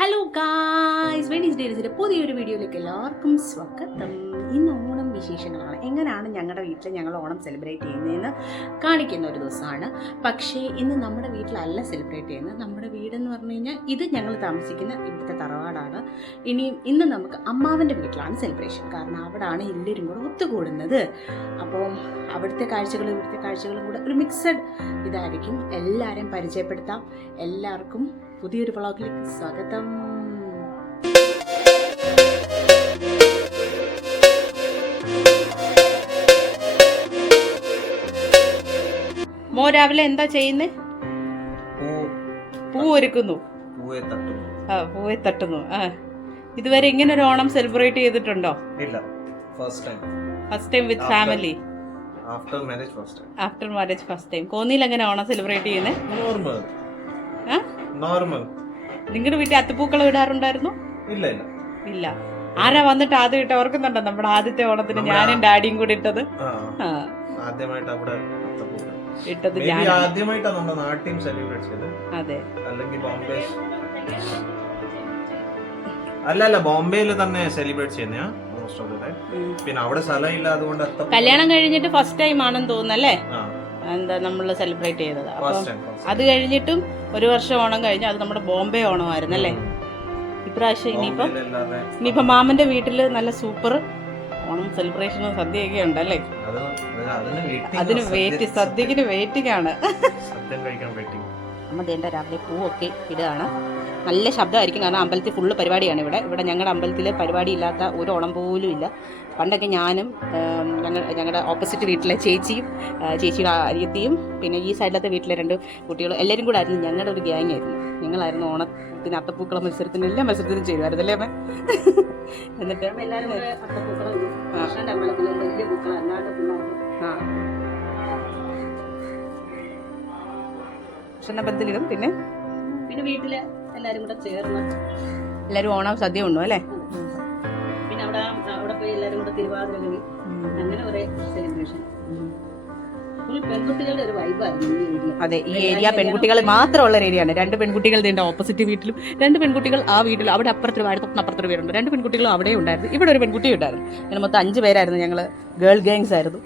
Hello guys, Venice ഡേയ്സിൻ്റെ പുതിയൊരു വീഡിയോയിലേക്ക് എല്ലാവർക്കും സ്വാഗതം. ഇന്ന് ഓണം വിശേഷങ്ങളാണ്. എങ്ങനെയാണ് ഞങ്ങളുടെ വീട്ടിൽ ഞങ്ങൾ ഓണം സെലിബ്രേറ്റ് ചെയ്യുന്നതെന്ന് കാണിക്കുന്ന ഒരു ദിവസമാണ്. പക്ഷേ ഇന്ന് നമ്മുടെ വീട്ടിലല്ല സെലിബ്രേറ്റ് ചെയ്യുന്നത്. നമ്മുടെ വീടെന്ന് പറഞ്ഞു കഴിഞ്ഞാൽ ഇത് ഞങ്ങൾ താമസിക്കുന്ന ഇവിടുത്തെ തറവാടാണ്. ഇന്ന് നമുക്ക് അമ്മാവൻ്റെ വീട്ടിലാണ് സെലിബ്രേഷൻ. കാരണം അവിടെയാണ് എല്ലാവരും കൂടെ ഒത്തുകൂടുന്നത്. അപ്പോൾ അവിടുത്തെ കാഴ്ചകളും ഇവിടുത്തെ കാഴ്ചകളും കൂടെ ഒരു മിക്സഡ് ഇതായിരിക്കും. എല്ലാവരെയും പരിചയപ്പെടുത്താം. എല്ലാവർക്കും പുതിയൊരു വ്ളോഗിലേക്ക് സ്വാഗതം. മോ രാവിലെ എന്താ ചെയ്യുന്നേ? പൂ ഒരുക്കുന്നു. പൂവെ തട്ടുന്നു. ഇതുവരെ ഇങ്ങനെ ഒരു ഓണം സെലിബ്രേറ്റ് ചെയ്തിട്ടുണ്ടോ? ഇല്ല, first time with family. After marriage first time. കോന്നിയിൽ എങ്ങനെ ഓണം സെലിബ്രേറ്റ് ചെയ്യുന്നേ? നോർമൽ. നിങ്ങളുടെ വീട്ടിൽ അത്തപ്പൂക്കളം ഇടാറുണ്ടായിരുന്നു? ഇല്ല. ആരാ വന്നിട്ട് ആദ്യം ഇട്ട് ഓർക്കുന്നുണ്ടോ? നമ്മുടെ ആദ്യത്തെ ഓണത്തിന് ഞാനും ഡാഡിയും കൂടി ഇട്ടത്. ഇട്ടത് ഞാൻ ആദ്യമായിട്ടാണ് നമ്മുടെ നാട്ടിൽ സെലിബ്രേറ്റ് ചെയ്തത്. അതെ, അല്ലെങ്കിൽ ബോംബെ അല്ല ബോംബെയിൽ തന്നെ സെലിബ്രേറ്റ് ചെയ്യുന്ന മോസ്റ്റ് ഓഫ് ദ ടൈം. പിന്നെ അവിടെ സ്ഥലം ഇല്ല, അതുകൊണ്ട് കല്യാണം കഴിഞ്ഞിട്ട് ഫസ്റ്റ് ടൈം ആണെന്ന് തോന്നുന്നല്ലേ എന്താ നമ്മൾ സെലിബ്രേറ്റ് ചെയ്തത്. അപ്പം അത് കഴിഞ്ഞിട്ടും ഒരു വർഷം ഓണം കഴിഞ്ഞു. അത് നമ്മുടെ ബോംബെ ഓണമായിരുന്നല്ലേ. ഇപ്രാവശ്യം ഇനിയിപ്പം മാമന്റെ വീട്ടില് നല്ല സൂപ്പർ ഓണം സെലിബ്രേഷനും സദ്യയൊക്കെ ഉണ്ടല്ലേ. അതിന് സദ്യക്ക് വെയിറ്റിംഗ് ആണ്. അമ്മ ദേണ്ട രാവിലെ പൂവൊക്കെ ഇടുകയാണ്. നല്ല ശബ്ദമായിരിക്കും, കാരണം അമ്പലത്തിൽ ഫുള്ള് പരിപാടിയാണ്. ഇവിടെ ഞങ്ങളുടെ അമ്പലത്തിൽ പരിപാടി ഇല്ലാത്ത ഒരു ഓണം പോലും ഇല്ല. പണ്ടൊക്കെ ഞാനും ഞങ്ങളുടെ ഓപ്പോസിറ്റ് വീട്ടിലെ ചേച്ചിയുടെ അനിയത്തിയും പിന്നെ ഈ സൈഡിലത്തെ വീട്ടിലെ 2 കുട്ടികളും എല്ലാവരും കൂടെ ആയിരുന്നു ഞങ്ങളുടെ ഒരു ഗ്യാങ് ആയിരുന്നു. ഞങ്ങളായിരുന്നു ഓണത്തിന് അത്തപ്പൂക്കളം മത്സരത്തിന് എല്ലാ മത്സരത്തിനും ചെയ്യുമായിരുന്നു അല്ലേ അമ്മ? എന്നിട്ട് കൃഷ്ണബന്ധത്തിലിടും. പിന്നെ വീട്ടില് എല്ലാരും കൂടെ ചേർന്ന് എല്ലാരും ഓണം സദ്യ ഉണ്ടോ അല്ലേ? പിന്നെ അവിടെ പോയി എല്ലാരും കൂടെ തിരുവാതിര കളി, അങ്ങനെ ഒരേ സെലിബ്രേഷൻ. പെൺകുട്ടികളുടെ ഒരു വൈബായിരുന്നു ഈ ഏരിയ. അതെ, ഈ ഏരിയ പെൺകുട്ടികൾ മാത്രമുള്ള ഒരു ഏരിയയാണ്. 2 പെൺകുട്ടികൾ ഇതിന്റെ ഓപ്പോസിറ്റ് വീട്ടിലും, 2 പെൺകുട്ടികൾ ആ വീട്ടിലും. അവിടെ അപ്പുറത്തൊരു വീടുണ്ട്. 2 പെൺകുട്ടികളും അവിടെ ഉണ്ടായിരുന്നു. ഇവിടെ ഒരു പെൺകുട്ടിയും ഉണ്ടായിരുന്നു. അങ്ങനെ മൊത്തം 5 പേരായിരുന്നു ഞങ്ങൾ. ഗേൾ ഗാങ്സ് ആയിരുന്നു.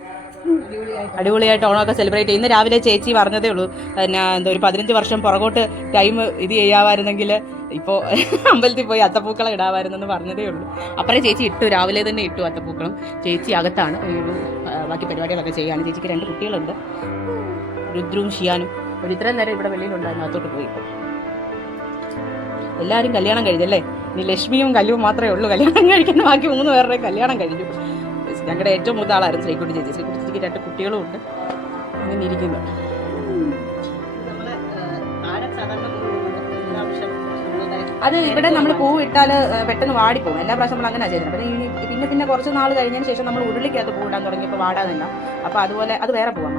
അടിപൊളിയായിട്ട് ഓണമൊക്കെ സെലിബ്രേറ്റ് ചെയ്യും. ഇന്ന് രാവിലെ ചേച്ചി പറഞ്ഞതേ ഉള്ളൂ, പിന്നെ എന്താ ഒരു 15 വർഷം പുറകോട്ട് ടൈം ഇത് ചെയ്യാമായിരുന്നെങ്കിൽ ഇപ്പോൾ അമ്പലത്തിൽ പോയി അത്തപ്പൂക്കളം ഇടാമായിരുന്നെന്ന് പറഞ്ഞതേ ഉള്ളൂ. അപ്പറേ ചേച്ചി രാവിലെ തന്നെ ഇട്ടു അത്തപ്പൂക്കളം. ചേച്ചി അകത്താണ് ബാക്കി പരിപാടികളൊക്കെ ചെയ്യുകയാണ്. ചേച്ചിക്ക് 2 കുട്ടികളുണ്ട്, രുദ്രവും ഷിയാനും. ഒരു ഇത്രയും നേരം ഇവിടെ വെളിയിലുണ്ടായിരുന്നു, അകത്തോട്ട് പോയി. ഇപ്പോൾ എല്ലാവരും കല്യാണം കഴിഞ്ഞല്ലേ. ഇനി ലക്ഷ്മിയും കല്ലുവും മാത്രമേ ഉള്ളൂ കല്യാണം കഴിക്കാൻ. ബാക്കി 3 പേരുടെയും കല്യാണം കഴിഞ്ഞു. ഞങ്ങളുടെ ഏറ്റവും മൂത്ത ആളായിരുന്നു ശ്രീകുട്ടി ചേച്ചിക്ക് 2 കുട്ടികളും ഉണ്ട്. അങ്ങനെ ഇരിക്കുന്നു. അത് ഇവിടെ നമ്മൾ പൂ ഇട്ടാൽ പെട്ടെന്ന് വാടിപ്പോകും. എല്ലാ പ്രാവശ്യം നമ്മൾ അങ്ങനെ ചെയ്യുന്നത്. പിന്നെ കുറച്ച് നാൾ കഴിഞ്ഞതിന് ശേഷം നമ്മൾ ഉരുളിക്കകത്ത് പൂ ഇടാൻ തുടങ്ങിയപ്പോൾ വാടാതില്ല. അപ്പോൾ അത് വേറെ പോവാം.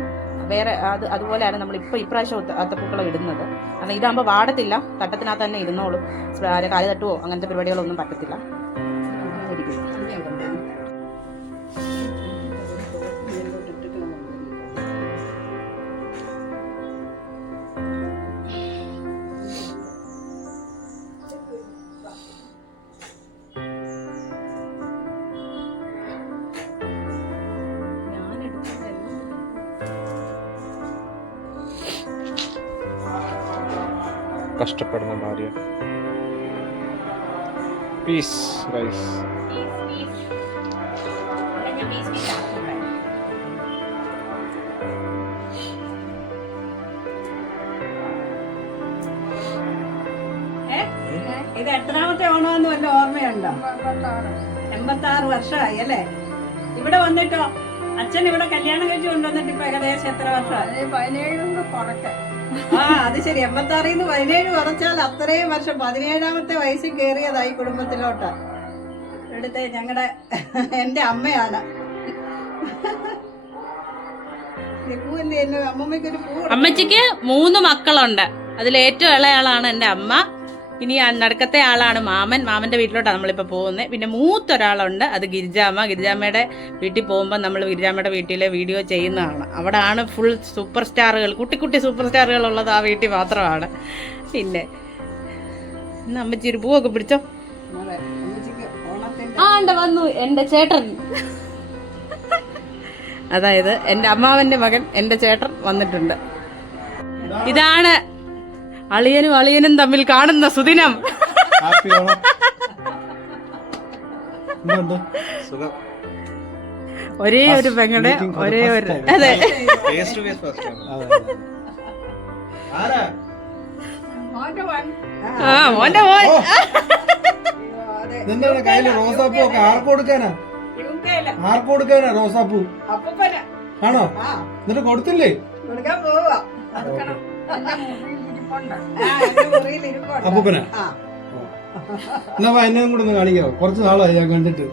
അതുപോലെയാണ് നമ്മൾ ഇപ്രാവശ്യം അത്തപ്പൂക്കളം ഇടുന്നത്. കാരണം ഇതാകുമ്പോൾ വാടത്തില്ല, തട്ടത്തിനകത്ത് തന്നെ ഇരുന്നോളും. കാല് തട്ടുവോ അങ്ങനത്തെ പരിപാടികളൊന്നും പറ്റത്തില്ല. കഷ്ടപ്പെടുന്ന ഭാര്യ. Piece guys. ഇത് എത്രാമത്തെ ഓണമെന്ന് വല്ല ഓർമ്മയുണ്ടോ? 86 വർഷമായി അല്ലേ ഇവിടെ വന്നിട്ടോ? അച്ഛൻ ഇവിടെ കല്യാണം കഴിച്ച് കൊണ്ടുവന്നിട്ട് ഇപ്പൊ ഏകദേശം എത്ര വർഷമായി? 17 അത് ശരി. 86 17 കുറച്ചാൽ അത്രയും വർഷം. 17ാമത്തെ വയസ്സിൽ കയറിയതായി കുടുംബത്തിലോട്ട്. ഇവിടുത്തെ എന്റെ അമ്മയാണ്. അമ്മച്ചിക്ക് 3 മക്കളുണ്ട്. അതിൽ ഏറ്റവും ഇളയാളാണ് എൻ്റെ അമ്മ. ഇനി നടുക്കത്തെ ആളാണ് മാമന്റെ വീട്ടിലോട്ടാണ് നമ്മളിപ്പോൾ പോകുന്നത്. പിന്നെ മൂത്തൊരാളുണ്ട്, അത് ഗിരിജാമ്മയുടെ വീട്ടിൽ പോകുമ്പോൾ നമ്മൾ ഗിരിജാമ്മയുടെ വീട്ടിലെ വീഡിയോ ചെയ്യുന്നതാണ്. അവിടെയാണ് ഫുൾ സൂപ്പർ സ്റ്റാറുകൾ, കുട്ടി സൂപ്പർ സ്റ്റാറുകൾ ഉള്ളത് ആ വീട്ടിൽ മാത്രമാണ്. പിന്നെ എന്നാ അമ്മച്ചി ഒരു പൂവൊക്കെ പിടിച്ചോ. ആ ഉണ്ട് വന്നു എൻ്റെ ചേട്ടൻ. അതായത് എൻ്റെ അമ്മാവൻ്റെ മകൻ എൻ്റെ ചേട്ടൻ വന്നിട്ടുണ്ട്. ഇതാണ് അളിയനും തമ്മിൽ കാണുന്ന സുദിനം. ഒരേ ഒരു പെങ്ങളുടെ ഒരേ ഒരു അതെ മോന്റെ മോൻ. നിന്റെ കയ്യില് റോസാപ്പൂ ഒക്കെ ആർക്ക് കൊടുക്കാനാ റോസാപ്പൂ ആണോ? എന്നിട്ട് കൊടുത്തില്ലേ? അപ്പൂപ്പനാ? എന്നാ എന്നെയും കൂടെ ഒന്ന് കാണിക്കാവോ? കുറച്ച് നാളായി ഞാൻ കണ്ടിട്ട്.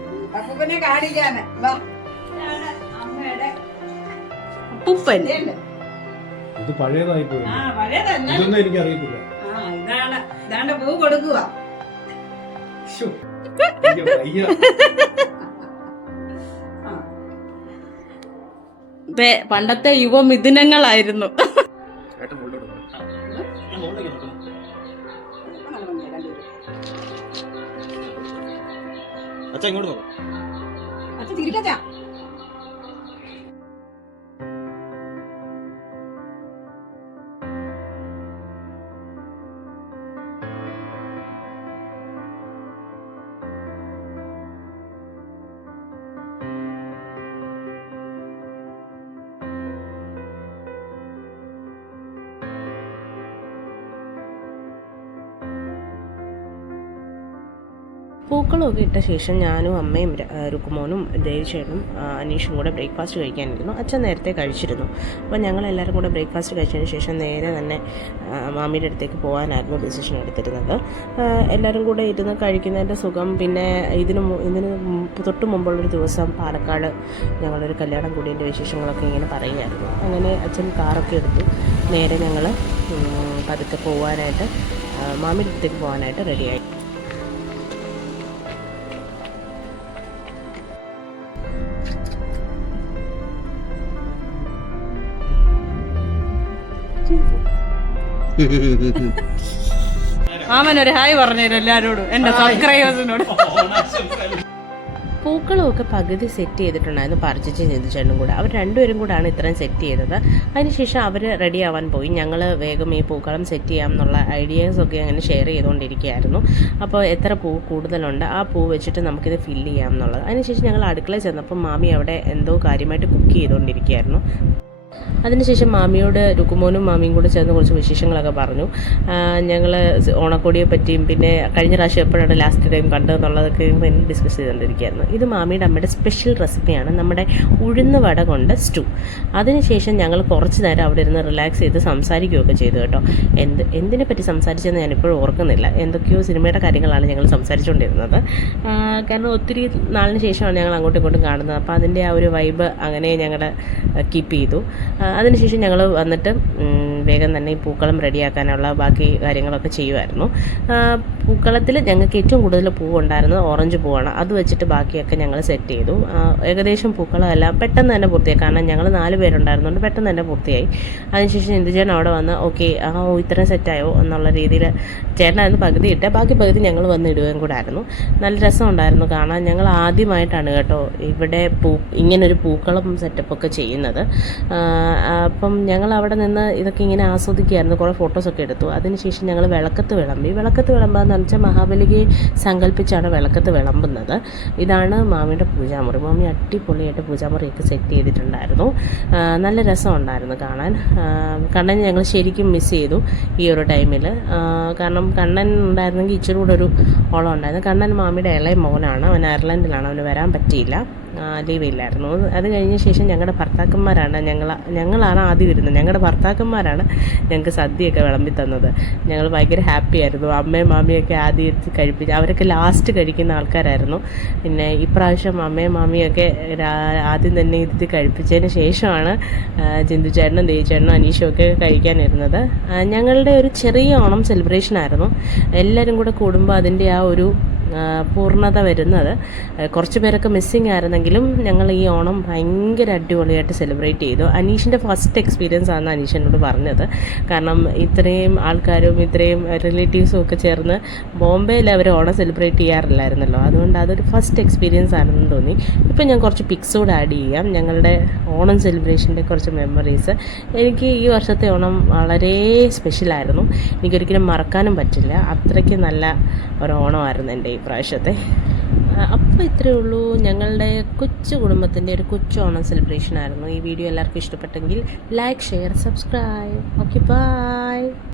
അപ്പൂപ്പൻ ഇത് പഴയതായി പോയി. ഇതൊന്നും എനിക്ക് അറിയത്തില്ല. പൂ കൊടുക്കുക. പണ്ടത്തെ യുവമിഥുനങ്ങളായിരുന്നു. അച്ഛാ ഇങ്ങോട്ട് നോക്കാം. പൂക്കളമൊക്കെ ഇട്ട ശേഷം ഞാനും അമ്മയും രുക്കുമോനും ദേവിച്ചേട്ടനും അനീഷും കൂടെ ബ്രേക്ക്ഫാസ്റ്റ് കഴിക്കാനിരുന്നു. അച്ഛൻ നേരത്തെ കഴിച്ചിരുന്നു. അപ്പോൾ ഞങ്ങളെല്ലാവരും കൂടെ ബ്രേക്ക്ഫാസ്റ്റ് കഴിച്ചതിന് ശേഷം നേരെ തന്നെ മാമിയുടെ അടുത്തേക്ക് പോകാനായിരുന്നു ഡിസിഷൻ എടുത്തിരുന്നത്. എല്ലാവരും കൂടെ ഇരുന്ന് കഴിക്കുന്നതിൻ്റെ സുഖം. പിന്നെ ഇതിന് തൊട്ട് മുമ്പുള്ളൊരു ദിവസം പാലക്കാട് ഞങ്ങളൊരു കല്യാണം കൂടിയതിൻ്റെ വിശേഷങ്ങളൊക്കെ ഇങ്ങനെ പറയുമായിരുന്നു. അങ്ങനെ അച്ഛൻ കാറൊക്കെ എടുത്തു നേരെ ഞങ്ങൾ പതുക്കെ പോകാനായിട്ട് മാമിയുടെ അടുത്തേക്ക് പോകാനായിട്ട് റെഡിയായി. മാമനൊരു ഹായ് പറഞ്ഞുതരും എല്ലാരോടും, എന്റെ സബ്സ്ക്രൈബേഴ്സിനോട്. പൂക്കളമൊക്കെ പകുതി സെറ്റ് ചെയ്തിട്ടുണ്ടായിരുന്നു പറിച്ചിച്ച് ചിന്തിച്ചേട്ടനും കൂടെ. അവർ രണ്ടുപേരും കൂടാണ് ഇത്രയും സെറ്റ് ചെയ്തത്. അതിനുശേഷം അവർ റെഡി ആവാൻ പോയി. ഞങ്ങൾ വേഗം ഈ പൂക്കളം സെറ്റ് ചെയ്യാം എന്നുള്ള ഐഡിയാസൊക്കെ അങ്ങനെ ഷെയർ ചെയ്തുകൊണ്ടിരിക്കുകയായിരുന്നു. അപ്പോൾ എത്ര പൂ കൂടുതലുണ്ട് ആ പൂ വെച്ചിട്ട് നമുക്കിത് ഫില്ല് ചെയ്യാം എന്നുള്ളത്. അതിനുശേഷം ഞങ്ങൾ അടുക്കളയിൽ ചെന്നപ്പോൾ മാമി അവിടെ എന്തോ കാര്യമായിട്ട് കുക്ക് ചെയ്തുകൊണ്ടിരിക്കുകയായിരുന്നു. അതിനുശേഷം മാമിയോട് രുക്കുമോനും മാമിയും കൂടെ ചേർന്ന് കുറച്ച് വിശേഷങ്ങളൊക്കെ പറഞ്ഞു. ഞങ്ങൾ ഓണക്കോടിയെ പറ്റിയും പിന്നെ കഴിഞ്ഞ പ്രാവശ്യം എപ്പോഴാണ് ലാസ്റ്റ് ടൈം കണ്ടതെന്നുള്ളതൊക്കെ ഡിസ്കസ് ചെയ്തുകൊണ്ടിരിക്കുകയായിരുന്നു. ഇത് മാമിയുടെ അമ്മയുടെ സ്പെഷ്യൽ റെസിപ്പിയാണ്, നമ്മുടെ ഉഴുന്ന് വട കൊണ്ട് സ്റ്റൂ. അതിനുശേഷം ഞങ്ങൾ കുറച്ച് നേരം അവിടെ ഇരുന്ന് റിലാക്സ് ചെയ്ത് സംസാരിക്കുകയൊക്കെ ചെയ്തു കേട്ടോ. എന്തിനെ പറ്റി സംസാരിച്ചെന്ന് ഞാനിപ്പോഴും ഓർക്കുന്നില്ല. എന്തൊക്കെയോ സിനിമയുടെ കാര്യങ്ങളാണ് ഞങ്ങൾ സംസാരിച്ചുകൊണ്ടിരുന്നത്. കാരണം ഒത്തിരി നാളിന് ശേഷമാണ് ഞങ്ങൾ അങ്ങോട്ടും ഇങ്ങോട്ടും കാണുന്നത്. അപ്പോൾ അതിൻ്റെ ആ ഒരു വൈബ് അങ്ങനെ ഞങ്ങൾ കീപ്പ് ചെയ്തു. അതിനുശേഷം ഞങ്ങൾ വന്നിട്ട് വേഗം തന്നെ ഈ പൂക്കളം റെഡിയാക്കാനുള്ള ബാക്കി കാര്യങ്ങളൊക്കെ ചെയ്യുമായിരുന്നു. പൂക്കളത്തിൽ ഞങ്ങൾക്ക് ഏറ്റവും കൂടുതൽ പൂവുണ്ടായിരുന്നത് ഓറഞ്ച് പൂവാണ്. അത് വെച്ചിട്ട് ബാക്കിയൊക്കെ ഞങ്ങൾ സെറ്റ് ചെയ്തു. ഏകദേശം പൂക്കളമെല്ലാം പെട്ടെന്ന് തന്നെ പൂർത്തിയായി. കാരണം ഞങ്ങൾ 4 പേരുണ്ടായിരുന്നുകൊണ്ട് പെട്ടെന്ന് തന്നെ പൂർത്തിയായി. അതിനുശേഷം ഇന്ദുചേട്ടൻ അവിടെ വന്ന് ഓക്കെ ഇത്രയും സെറ്റായോ എന്നുള്ള രീതിയിൽ ചേട്ടനായിരുന്നു പകുതി ഇട്ട്, ബാക്കി പകുതി ഞങ്ങൾ വന്ന് ഇടുകയും കൂടെ ആയിരുന്നു. നല്ല രസമുണ്ടായിരുന്നു കാണാൻ. ഞങ്ങൾ ആദ്യമായിട്ടാണ് കേട്ടോ ഇവിടെ ഇങ്ങനൊരു പൂക്കളം സെറ്റപ്പൊക്കെ ചെയ്യുന്നത്. അപ്പം ഞങ്ങൾ അവിടെ നിന്ന് ഇതൊക്കെ ഇങ്ങനെ ആസ്വദിക്കുകയായിരുന്നു. കുറേ ഫോട്ടോസൊക്കെ എടുത്തു. അതിനുശേഷം ഞങ്ങൾ വിളക്കത്ത് വിളമ്പാന്ന് വെച്ചാൽ മഹാബലിയെ സങ്കല്പിച്ചാണ് വിളക്കത്ത് വിളമ്പുന്നത്. ഇതാണ് മാമിയുടെ പൂജാമുറി. മാമി അടിപൊളിയായിട്ട് പൂജാമുറിയൊക്കെ സെറ്റ് ചെയ്തിട്ടുണ്ടായിരുന്നു. നല്ല രസമുണ്ടായിരുന്നു കാണാൻ. കണ്ണനെ ഞങ്ങൾ ശരിക്കും മിസ് ചെയ്തു ഈ ഒരു ടൈമിൽ. കാരണം കണ്ണൻ ഉണ്ടായിരുന്നെങ്കിൽ ഇച്ചിരി കൂടെ ഒരു ഓളം ഉണ്ടായിരുന്നു. കണ്ണൻ മാമിയുടെ ഇളയ മോനാണ്. അവൻ അയർലൻഡിലാണ്, അവന് വരാൻ പറ്റിയില്ല, ലീവില്ലായിരുന്നു. അത് കഴിഞ്ഞ ശേഷം ഞങ്ങളുടെ ഭർത്താക്കന്മാരാണ് ഞങ്ങളാണ് ആദ്യം വരുന്നത്. ഞങ്ങളുടെ ഭർത്താക്കന്മാരാണ് ഞങ്ങൾക്ക് സദ്യയൊക്കെ വിളമ്പി തന്നത്. ഞങ്ങൾ ഭയങ്കര ഹാപ്പി ആയിരുന്നു. അമ്മയും മാമിയൊക്കെ ആദ്യം കഴിപ്പിച്ച്, അവരൊക്കെ ലാസ്റ്റ് കഴിക്കുന്ന ആൾക്കാരായിരുന്നു. പിന്നെ ഇപ്രാവശ്യം അമ്മയും മാമിയൊക്കെ ആദ്യം തന്നെ ഇരുത്തി കഴിപ്പിച്ചതിന് ശേഷമാണ് ചിന്തുചേട്ടനും ദേവിച്ചേട്ടനും അനീഷും ഒക്കെ കഴിക്കാനിരുന്നത്. ഞങ്ങളുടെ ഒരു ചെറിയ ഓണം സെലിബ്രേഷൻ ആയിരുന്നു. എല്ലാവരും കൂടെ കൂടുമ്പോൾ അതിൻ്റെ ആ ഒരു പൂർണ്ണത വരുന്നത്. കുറച്ച് പേരൊക്കെ മിസ്സിങ് ആയിരുന്നെങ്കിലും ഞങ്ങൾ ഈ ഓണം ഭയങ്കര അടിപൊളിയായിട്ട് സെലിബ്രേറ്റ് ചെയ്തു. അനീഷിൻ്റെ ഫസ്റ്റ് എക്സ്പീരിയൻസ് ആണ് അനീഷ് എന്നോട് പറഞ്ഞത്. കാരണം ഇത്രയും ആൾക്കാരും ഇത്രയും റിലേറ്റീവ്സും ഒക്കെ ചേർന്ന് ബോംബെയിൽ അവർ ഓണം സെലിബ്രേറ്റ് ചെയ്യാറില്ലായിരുന്നല്ലോ. അതുകൊണ്ട് അതൊരു ഫസ്റ്റ് എക്സ്പീരിയൻസ് ആണെന്ന് തോന്നി. ഇപ്പം ഞാൻ കുറച്ച് പിക്സ് കൂടെ ആഡ് ചെയ്യാം, ഞങ്ങളുടെ ഓണം സെലിബ്രേഷൻ്റെ കുറച്ച് മെമ്മറീസ്. എനിക്ക് ഈ വർഷത്തെ ഓണം വളരെ സ്പെഷ്യലായിരുന്നു. എനിക്കൊരിക്കലും മറക്കാനും പറ്റില്ല. അത്രയ്ക്ക് നല്ല ഒരു ഓണമായിരുന്നു എൻ്റെ ഈ പ്രാവശ്യത്തെ. അപ്പോൾ ഇത്രയേ ഉള്ളൂ, ഞങ്ങളുടെ കൊച്ചു കുടുംബത്തിൻ്റെ ഒരു കൊച്ചു ഓണം സെലിബ്രേഷൻ ആയിരുന്നു. ഈ വീഡിയോ എല്ലാവർക്കും ഇഷ്ടപ്പെട്ടെങ്കിൽ like, share, subscribe. Okay, by.